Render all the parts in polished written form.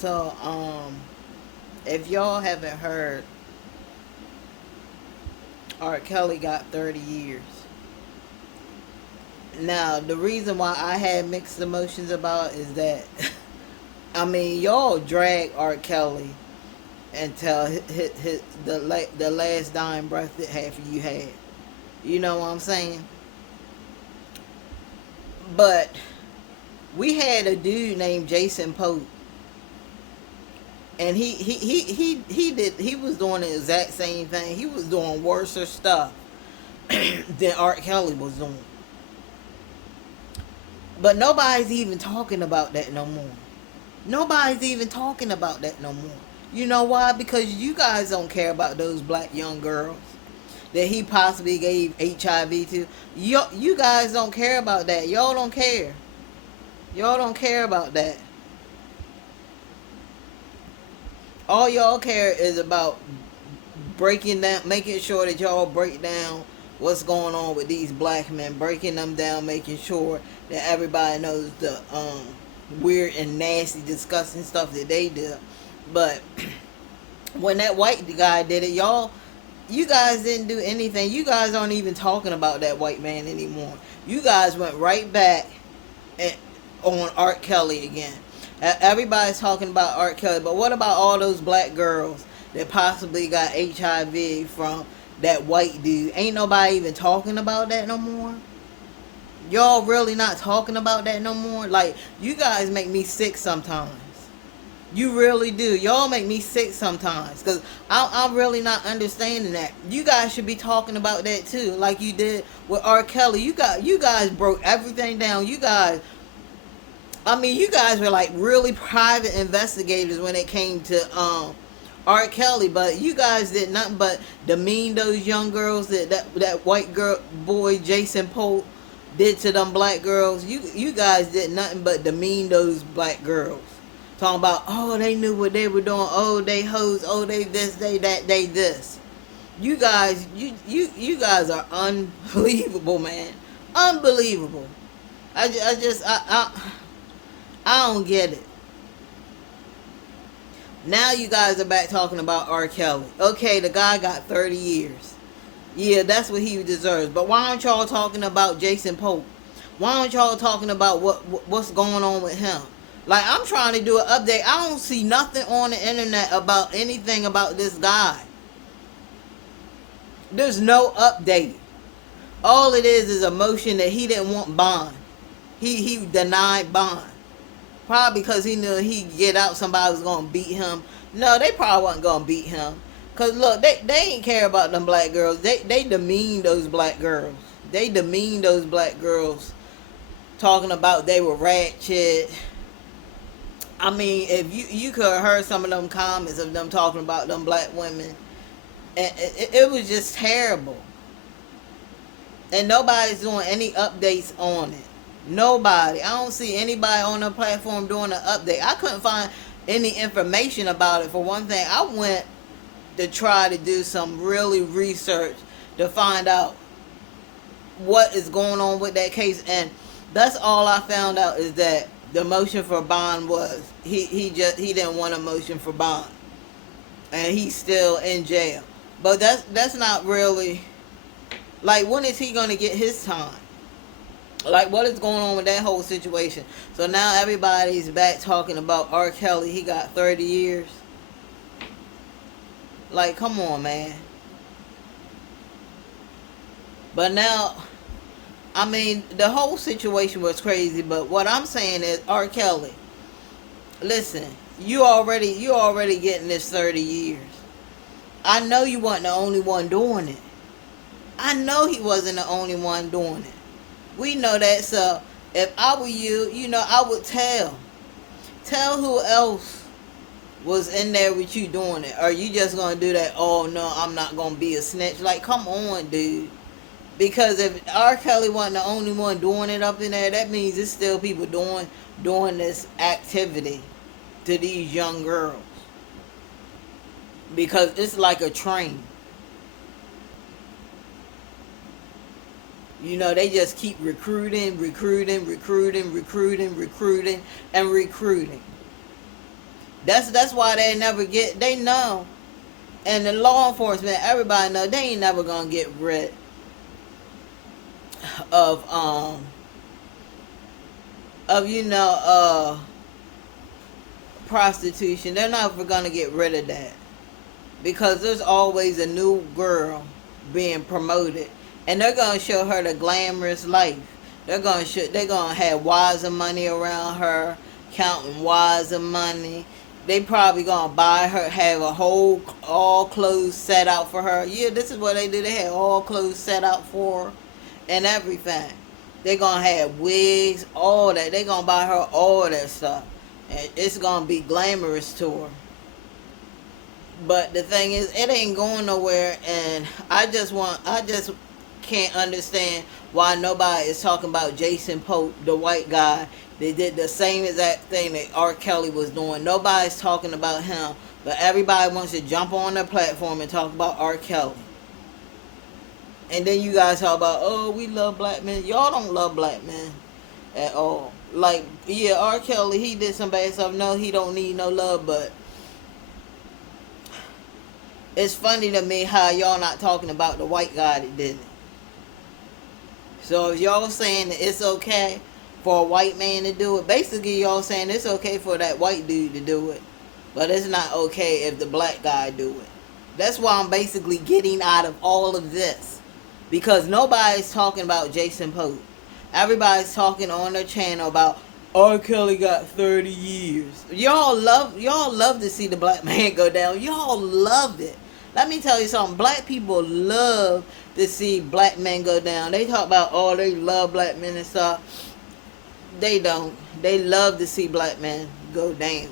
So, if y'all haven't heard, R. Kelly got 30 years. Now, the reason why I had mixed emotions about is that, I mean, y'all drag R. Kelly until the last dying breath that half of you had. You know what I'm saying? But we had a dude named Jason Pope, and he was doing the exact same thing. He was doing worse stuff than Art Kelly was doing. But nobody's even talking about that no more. Nobody's even talking about that no more. You know why? Because you guys don't care about those black young girls that he possibly gave HIV to. You guys don't care about that. Y'all don't care. Y'all don't care about that. All y'all care is about breaking down, making sure that y'all break down what's going on with these black men, breaking them down, making sure that everybody knows the weird and nasty, disgusting stuff that they do. But when that white guy did it, you guys didn't do anything. You guys aren't even talking about that white man anymore. You guys went right back and, on Art Kelly again. Everybody's talking about Art Kelly, but what about all those black girls that possibly got HIV from that white dude? Ain't nobody even talking about that no more. Y'all really not talking about that no more. Like, you guys make me sick sometimes. You really do. Y'all make me sick sometimes because I'm really not understanding that. You guys should be talking about that too, like you did with R. Kelly. You guys broke everything down. You guys were like really private investigators when it came to R. Kelly, but you guys did nothing but demean those young girls that white girl boy Jason Pope did to them black girls. You guys did nothing but demean those black girls. Talking about, oh, they knew what they were doing. Oh, they hoes. Oh, they this, they that, they this. You guys, you guys are unbelievable, man. Unbelievable. I don't get it. Now you guys are back talking about R. Kelly. Okay, the guy got 30 years. Yeah, that's what he deserves. But why aren't y'all talking about Jason Pope? Why aren't y'all talking about what's going on with him? Like, I'm trying to do an update. I don't see nothing on the internet about anything about this guy. There's no update. All it is a motion that he didn't want bond. He denied bond. Probably because he knew he'd get out, somebody was going to beat him. No, they probably wasn't going to beat him. Because, look, they ain't care about them black girls. They demean those black girls. They demean those black girls. Talking about they were ratchet. I mean, if you could have heard some of them comments of them talking about them black women, and it was just terrible. And nobody's doing any updates on it. Nobody. I don't see anybody on the platform doing an update. I couldn't find any information about it. For one thing, I went to try to do some really research to find out what is going on with that case, and that's all I found out is that the motion for bond was he didn't want a motion for bond, and he's still in jail. But that's not really, like, when is he gonna get his time? Like, what is going on with that whole situation? So now everybody's back talking about R. Kelly. He got 30 years. Like, come on, man. But now, I mean, the whole situation was crazy, but what I'm saying is, R. Kelly, listen, you already getting this 30 years. I know you weren't the only one doing it. I know he wasn't the only one doing it. We know that, so if I were you, I would tell. Tell who else was in there with you doing it. Are you just going to do that, oh, no, I'm not going to be a snitch? Like, come on, dude. Because if R. Kelly wasn't the only one doing it up in there, that means it's still people doing this activity to these young girls. Because it's like a train. They just keep recruiting, and recruiting. That's why they never get. They know, and the law enforcement, everybody know they ain't never gonna get rid of prostitution. They're never gonna get rid of that because there's always a new girl being promoted, and they're gonna show her the glamorous life. They're gonna have wads of money around her, counting wads of money. They probably gonna buy her, have a whole all clothes set out for her. Yeah, this is what they do. They have all clothes set out for her and everything. They gonna have wigs, all that. They gonna buy her all that stuff, and it's gonna be glamorous to her. But the thing is, it ain't going nowhere, and I just can't understand why nobody is talking about Jason Pope, the white guy. They did the same exact thing that R. Kelly was doing. Nobody's talking about him, but everybody wants to jump on their platform and talk about R. Kelly. And then you guys talk about, oh, we love black men. Y'all don't love black men at all. Like, yeah, R. Kelly, he did some bad stuff. No, he don't need no love, but it's funny to me how y'all not talking about the white guy that did it. So if y'all saying that it's okay for a white man to do it, basically y'all saying it's okay for that white dude to do it, but it's not okay if the black guy do it. That's why I'm basically getting out of all of this, because nobody's talking about Jason Pope. Everybody's talking on their channel about R. Kelly got 30 years. Y'all love to see the black man go down. Y'all love it. Let me tell you something. Black people love to see black men go down. They talk about, oh, they love black men and stuff. They don't. They love to see black men go down.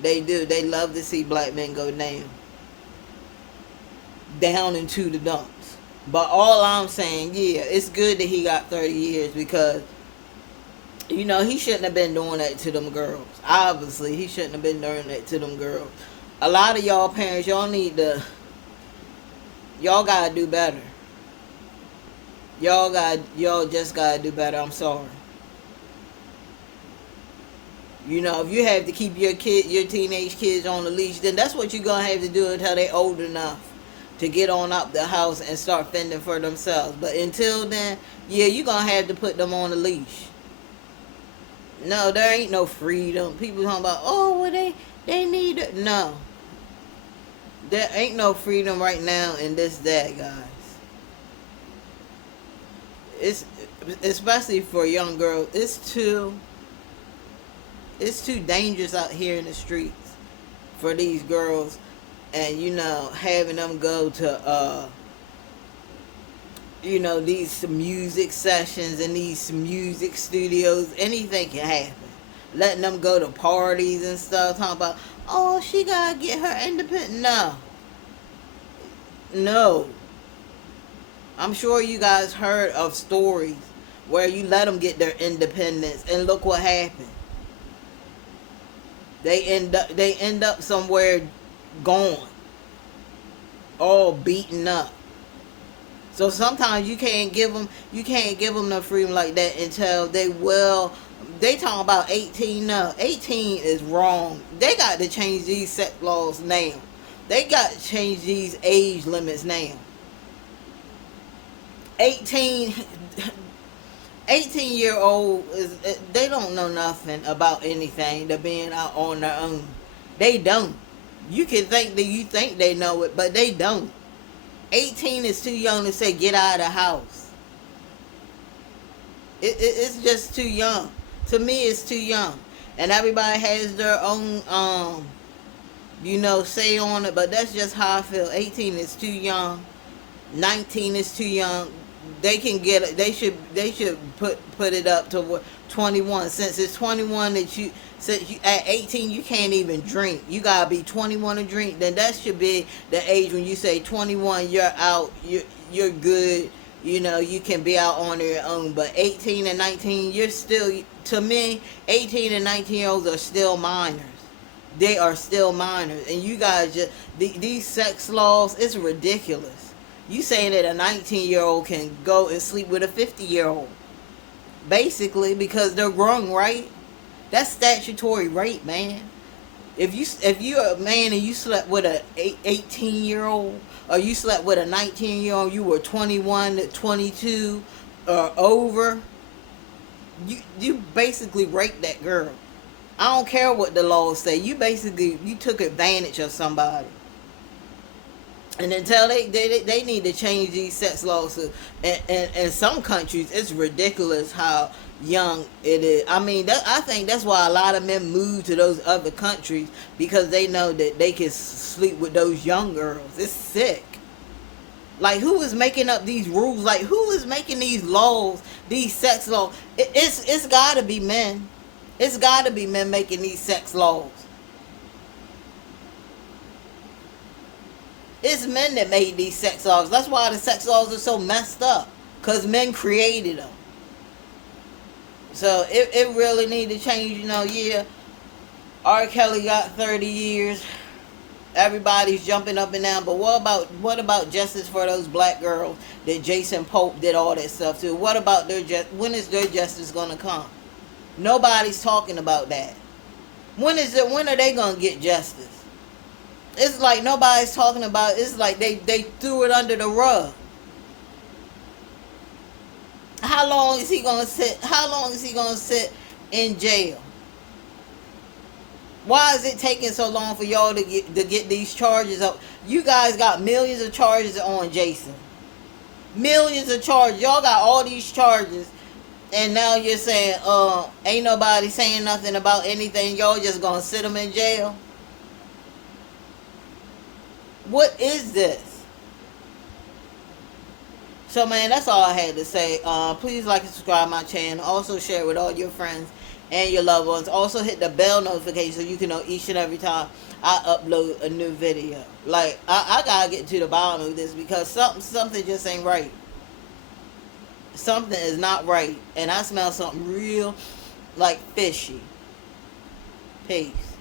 They do. They love to see black men go down. Down into the dumps. But all I'm saying, yeah, it's good that he got 30 years because, you know, he shouldn't have been doing that to them girls. Obviously, he shouldn't have been doing that to them girls. A lot of y'all parents, y'all gotta do better. Y'all just gotta do better. I'm sorry. You know, if you have to keep your teenage kids on the leash, then that's what you're gonna have to do until they're old enough to get on up the house and start fending for themselves. But until then, yeah, you're gonna have to put them on the leash. No, there ain't no freedom. People talking about, oh, well, they need it. No. There ain't no freedom right now in this day, guys. It's especially for young girls. It's too dangerous out here in the streets for these girls, and you know, having them go to you know, these music sessions and these music studios. Anything can happen. Letting them go to parties and stuff, talking about, oh, she gotta get her independent. No. I'm sure you guys heard of stories where you let them get their independence, and look what happened. They end up somewhere gone, all beaten up. So sometimes you can't give them no freedom like that until they talking about 18 now. 18 is wrong. They got to change these sex laws now. They got to change these age limits now. 18 year old they don't know nothing about anything. They're being out on their own. They don't. You can think that you think they know it, but they don't. 18 is too young to say get out of the house. It's just too young. To me, it's too young. And everybody has their own, you know, say on it. But that's just how I feel. 18 is too young. 19 is too young. They can get it. They should put it up to 21. Since it's 21 that at 18 you can't even drink. You gotta be 21 to drink. Then that should be the age when you say 21. You're out. You're good. You know, you can be out on your own. But 18 and 19, you're still, to me, 18 and 19-year-olds are still minors. They are still minors. And you guys just, these sex laws, it's ridiculous. You saying that a 19-year-old can go and sleep with a 50-year-old. Basically, because they're grown, right? That's statutory rape, man. If you're a man and you slept with a 18-year-old, or you slept with a 19-year-old, you were 21 to 22 or over, you basically raped that girl. I don't care what the laws say. You took advantage of somebody. And until they need to change these sex laws. And in some countries, it's ridiculous how young it is. I mean, I think that's why a lot of men move to those other countries, because they know that they can sleep with those young girls. It's sick. Like, who is making up these rules? Like, who is making these laws, these sex laws? It's got to be men. It's got to be men making these sex laws. It's men that made these sex laws. That's why the sex laws are so messed up. Because men created them. So it really need to change, yeah. R. Kelly got 30 years. Everybody's jumping up and down. But what about justice for those black girls that Jason Pope did all that stuff to? What about when is their justice going to come? Nobody's talking about that. When are they going to get justice? It's like nobody's talking about it. It's like they threw it under the rug. How long is he gonna sit in jail? Why is it taking so long for y'all to get these charges up? You guys got millions of charges on Jason. Millions of charges. Y'all got all these charges, and now you're saying, ain't nobody saying nothing about anything. Y'all just gonna sit him in jail? What is this? So, man, that's all I had to say. Please like and subscribe my channel. Also share it with all your friends and your loved ones. Also hit the bell notification so you can know each and every time I upload a new video. Like, I gotta get to the bottom of this, because something just ain't right. Something is not right. And I smell something real, like, fishy. Peace.